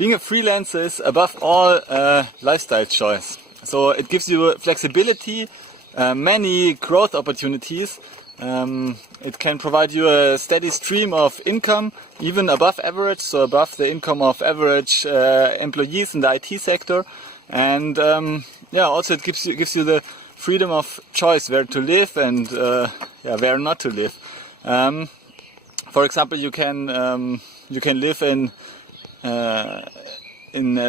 Being a freelancer is above all a lifestyle choice. So it gives you flexibility, many growth opportunities. It can provide you a steady stream of income, even above average, so above the income of average employees in the IT sector. And also it gives you the freedom of choice where to live and where not to live. For example, you can live in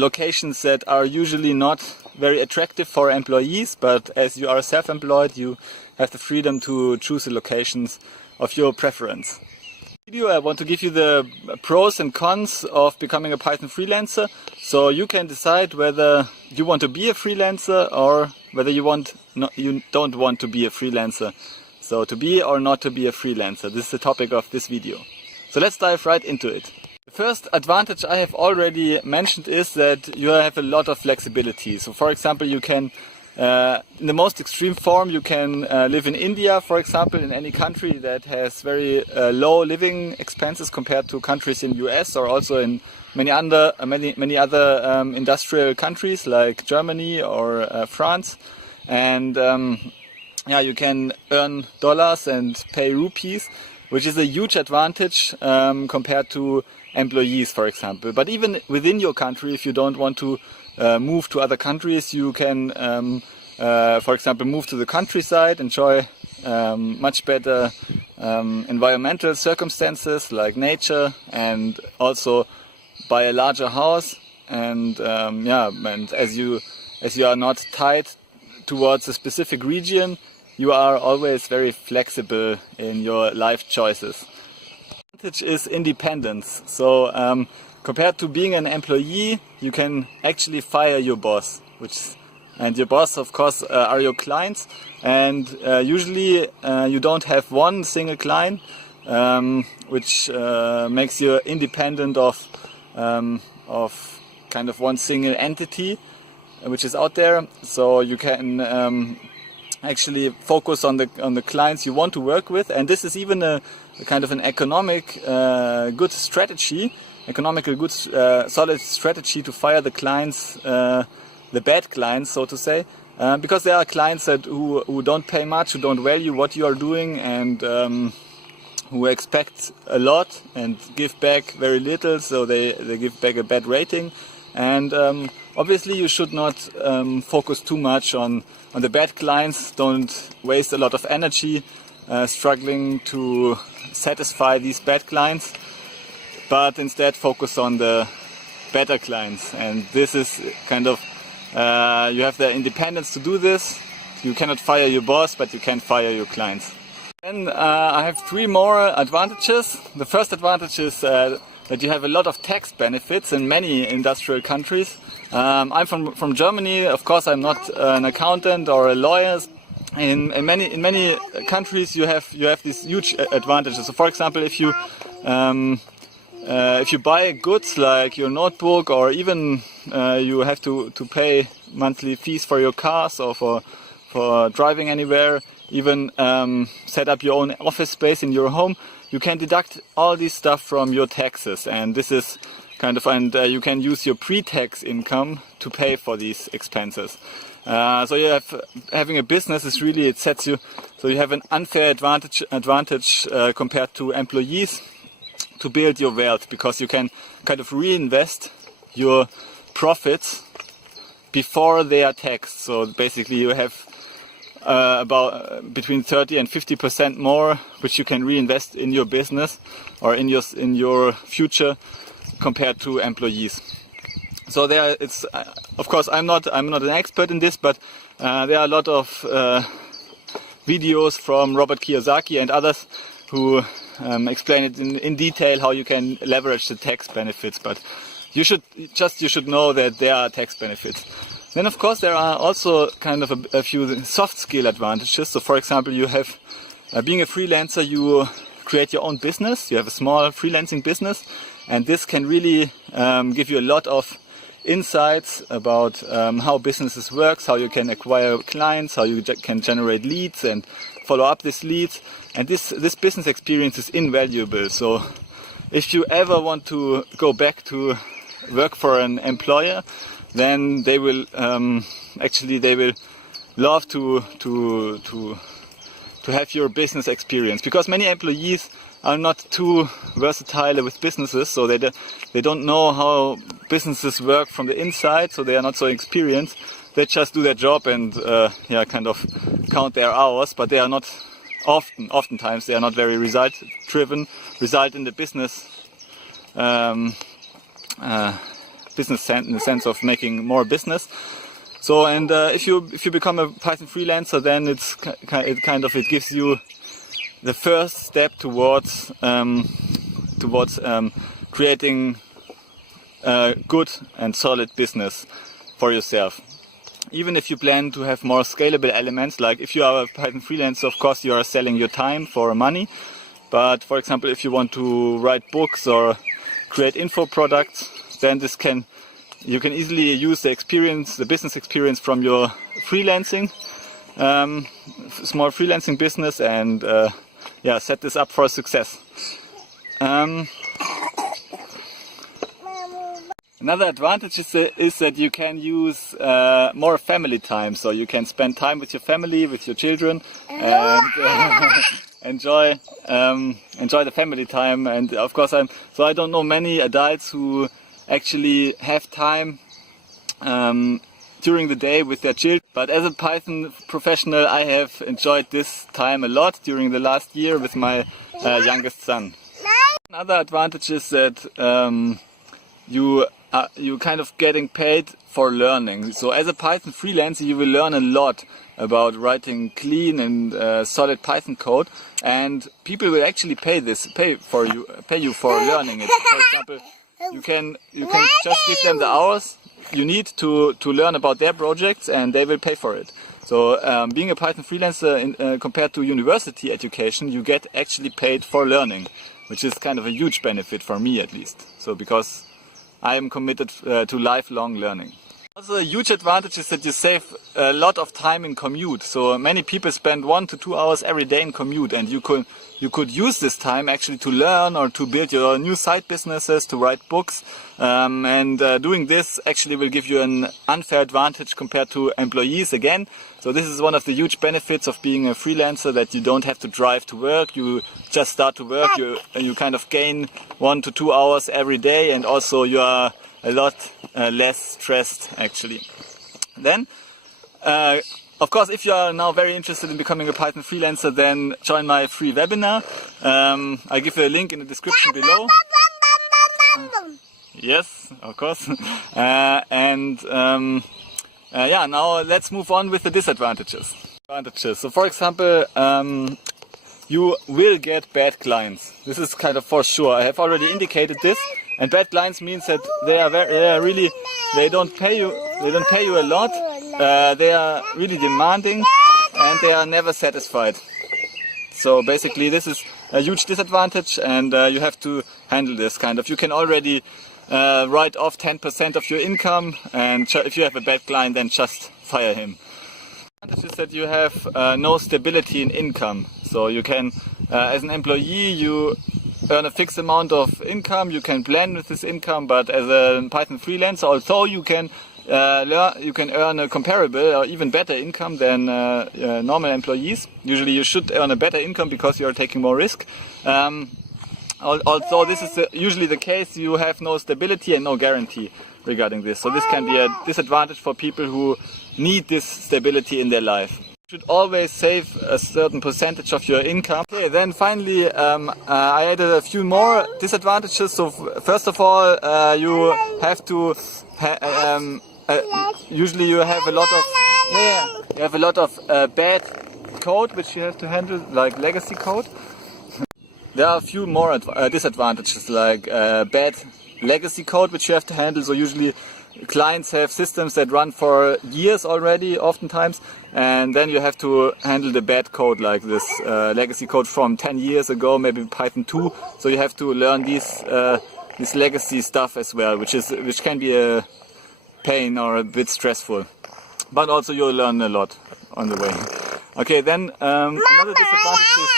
locations that are usually not very attractive for employees, but as you are self-employed, you have the freedom to choose the locations of your preference. In this video, I want to give you the pros and cons of becoming a Python freelancer, so you can decide whether you want to be a freelancer or whether you don't want to be a freelancer. So to be or not to be a freelancer, this is the topic of this video. So let's dive right into it. The first advantage I have already mentioned is that you have a lot of flexibility. So for example, you can, in the most extreme form, you can live in India, for example, in any country that has very low living expenses compared to countries in US or also in many other industrial countries like Germany or France. And you can earn dollars and pay rupees, which is a huge advantage compared to employees, for example. But even within your country, if you don't want to move to other countries, you can, for example, move to the countryside, enjoy much better environmental circumstances like nature, and also buy a larger house. And and as you are not tied towards a specific region, you are always very flexible in your life choices. The advantage is independence. So compared to being an employee, you can actually fire your boss, and your boss, of course, are your clients. And usually you don't have one single client, which makes you independent of kind of one single entity which is out there. So you can actually focus on the clients you want to work with, and this is even a kind of an economical good solid strategy to fire the clients, the bad clients, so to say, because there are clients who don't pay much, who don't value what you are doing, and who expect a lot and give back very little, so they give back a bad rating. And obviously you should not focus too much on the bad clients. Don't waste a lot of energy struggling to satisfy these bad clients, but instead focus on the better clients. And this is kind of, you have the independence to do this. You cannot fire your boss, but you can fire your clients. Then I have three more advantages. The first advantage is that you have a lot of tax benefits in many industrial countries. I'm from Germany. Of course, I'm not an accountant or a lawyer. In many countries, you have these huge advantages. So, for example, if you buy goods like your notebook, or even you have to pay monthly fees for your cars or for driving anywhere, even set up your own office space in your home, you can deduct all this stuff from your taxes, and this is kind of, and you can use your pre-tax income to pay for these expenses. So you having a business is really, it sets you, so you have an unfair advantage compared to employees to build your wealth, because you can kind of reinvest your profits before they are taxed. So basically you have about between 30 and 50% more, which you can reinvest in your business or in your future compared to employees. So there, it's of course I'm not an expert in this, but there are a lot of videos from Robert Kiyosaki and others who explain it in detail how you can leverage the tax benefits. But you should know that there are tax benefits. Then of course there are also kind of a few soft skill advantages. So for example, you have being a freelancer, you create your own business. You have a small freelancing business, and this can really give you a lot of insights about how businesses works, how you can acquire clients, how you can generate leads and follow up these leads. And this business experience is invaluable. So if you ever want to go back to work for an employer, then they will actually they will love to have your business experience, because many employees are not too versatile with businesses, so they don't know how businesses work from the inside, so they are not so experienced. They just do their job and kind of count their hours, but they are not oftentimes they are not very result driven, result in the business in the sense of making more business. So if you become a Python freelancer, then it gives you the first step towards creating a good and solid business for yourself. Even if you plan to have more scalable elements, like if you are a Python freelancer, of course you are selling your time for money. But for example, if you want to write books or create info products, then you can easily use the business experience from your freelancing, small freelancing business, and set this up for success. Another advantage is that you can use more family time, so you can spend time with your family, with your children, and enjoy the family time. And of course, I don't know many adults who actually have time during the day with their children. But as a Python professional, I have enjoyed this time a lot during the last year with my youngest son. Another advantage is that you kind of getting paid for learning. So as a Python freelancer, you will learn a lot about writing clean and solid Python code, and people will actually pay you for learning it. For example, you can just give them the hours you need to learn about their projects, and they will pay for it. So being a Python freelancer compared to university education, you get actually paid for learning, which is kind of a huge benefit for me, at least. So because I am committed to lifelong learning. Also, a huge advantage is that you save a lot of time in commute. So many people spend 1 to 2 hours every day in commute, and you could use this time actually to learn or to build your new side businesses, to write books. Doing this actually will give you an unfair advantage compared to employees again. So this is one of the huge benefits of being a freelancer, that you don't have to drive to work. You just start to work, you kind of gain 1 to 2 hours every day, and also you are a lot less stressed actually. Then, of course, if you are now very interested in becoming a Python freelancer, then join my free webinar. I give you a link in the description below. Yes, of course. Now let's move on with the disadvantages. So for example, you will get bad clients. This is kind of for sure. I have already indicated this. And bad clients means that they don't pay you a lot. They are really demanding, and they are never satisfied. So basically, this is a huge disadvantage, and you have to handle this kind of. You can already write off 10% of your income, and if you have a bad client, then just fire him. The advantage is that you have no stability in income. So you can, as an employee, you earn a fixed amount of income. You can plan with this income, but as a Python freelancer, although you can earn a comparable or even better income than normal employees. Usually, you should earn a better income because you are taking more risk. Although this is usually the case, you have no stability and no guarantee regarding this. So this can be a disadvantage for people who need this stability in their life. You should always save a certain percentage of your income. Okay, then finally, I added a few more disadvantages. So first of all, you have to usually you have a lot of bad code which you have to handle, like legacy code. There are a few more disadvantages, like bad legacy code which you have to handle. So usually clients have systems that run for years already, oftentimes, and then you have to handle the bad code, like this legacy code from 10 years ago, maybe Python 2. So you have to learn this legacy stuff as well, which can be a pain or a bit stressful. But also you'll learn a lot on the way. Okay, then another disadvantage is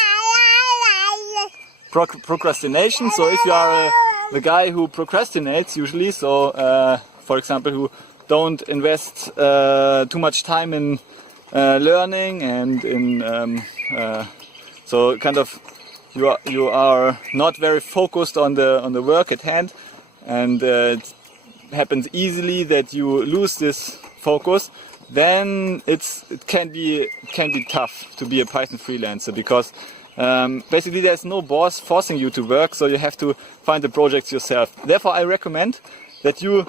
procrastination. So if you are the guy who procrastinates usually. So, for example, who don't invest too much time in learning and in so kind of you are not very focused on the work at hand, and it happens easily that you lose this focus. Then it can be tough to be a Python freelancer, because basically there's no boss forcing you to work, so you have to find the projects yourself. Therefore, I recommend that you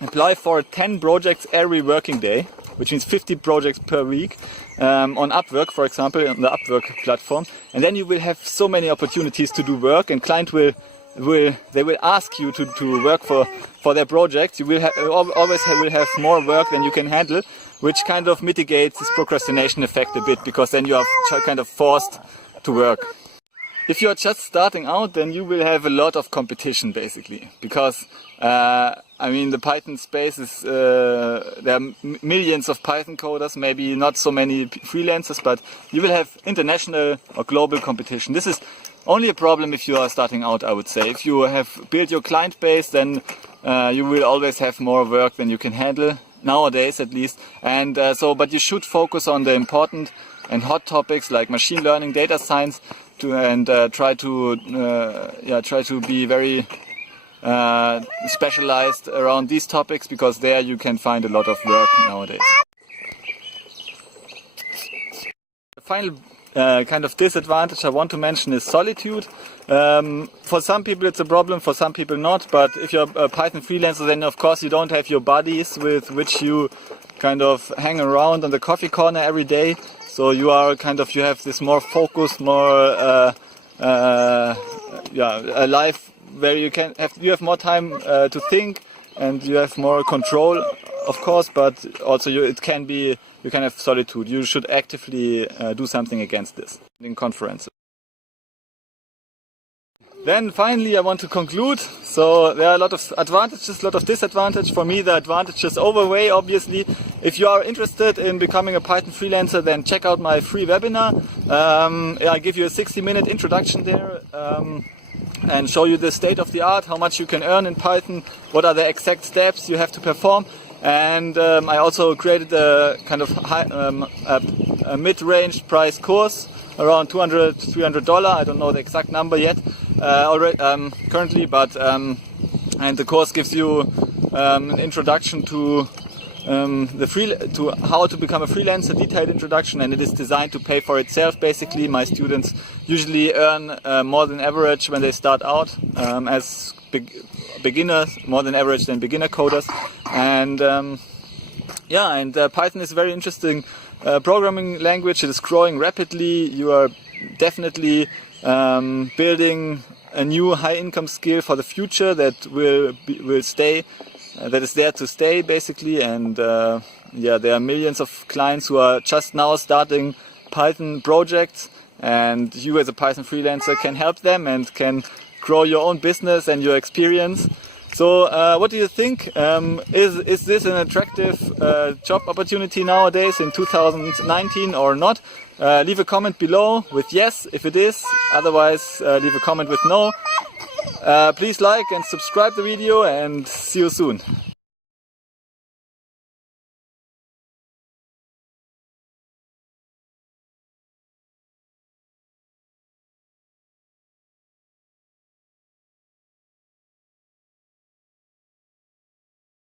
apply for 10 projects every working day, which means 50 projects per week, on Upwork, for example, on the Upwork platform. And then you will have so many opportunities to do work, and client will ask you to work for their projects. You will always will have more work than you can handle, which kind of mitigates this procrastination effect a bit, because then you are kind of forced to work. If you are just starting out, then you will have a lot of competition, basically, because I mean, the Python space is, there are millions of Python coders, maybe not so many freelancers, but you will have international or global competition. This is only a problem if you are starting out, I would say. If you have built your client base, then you will always have more work than you can handle, nowadays at least. And but you should focus on the important and hot topics like machine learning, data science, and try to be very specialized around these topics, because there you can find a lot of work nowadays. The final kind of disadvantage I want to mention is solitude. For some people it's a problem, for some people not, but if you're a Python freelancer, then of course you don't have your buddies with which you kind of hang around on the coffee corner every day. So you are you have this more focused, more a life where you have more time to think, and you have more control, of course, but also you can have solitude. You should actively do something against this in conferences. Then finally I want to conclude. So there are a lot of advantages, a lot of disadvantages. For me the advantages overweigh, obviously. If you are interested in becoming a Python freelancer, then check out my free webinar. I give you a 60-minute introduction there, and show you the state of the art, how much you can earn in Python, what are the exact steps you have to perform. And I also created a kind of a mid-range price course, around $200-300. I don't know the exact number yet currently, but and the course gives you an introduction to how to become a freelancer, detailed introduction, and it is designed to pay for itself. Basically, my students usually earn more than average when they start out as beginners, more than average than beginner coders. And Python is a very interesting programming language. It is growing rapidly. You are definitely building a new high income skill for the future that will stay. That is there to stay, basically. And there are millions of clients who are just now starting Python projects, and you as a Python freelancer can help them and can grow your own business and your experience. So what do you think? Is this an attractive job opportunity nowadays in 2019 or not? Leave a comment below with yes if it is, otherwise leave a comment with no. Please like and subscribe the video, and see you soon.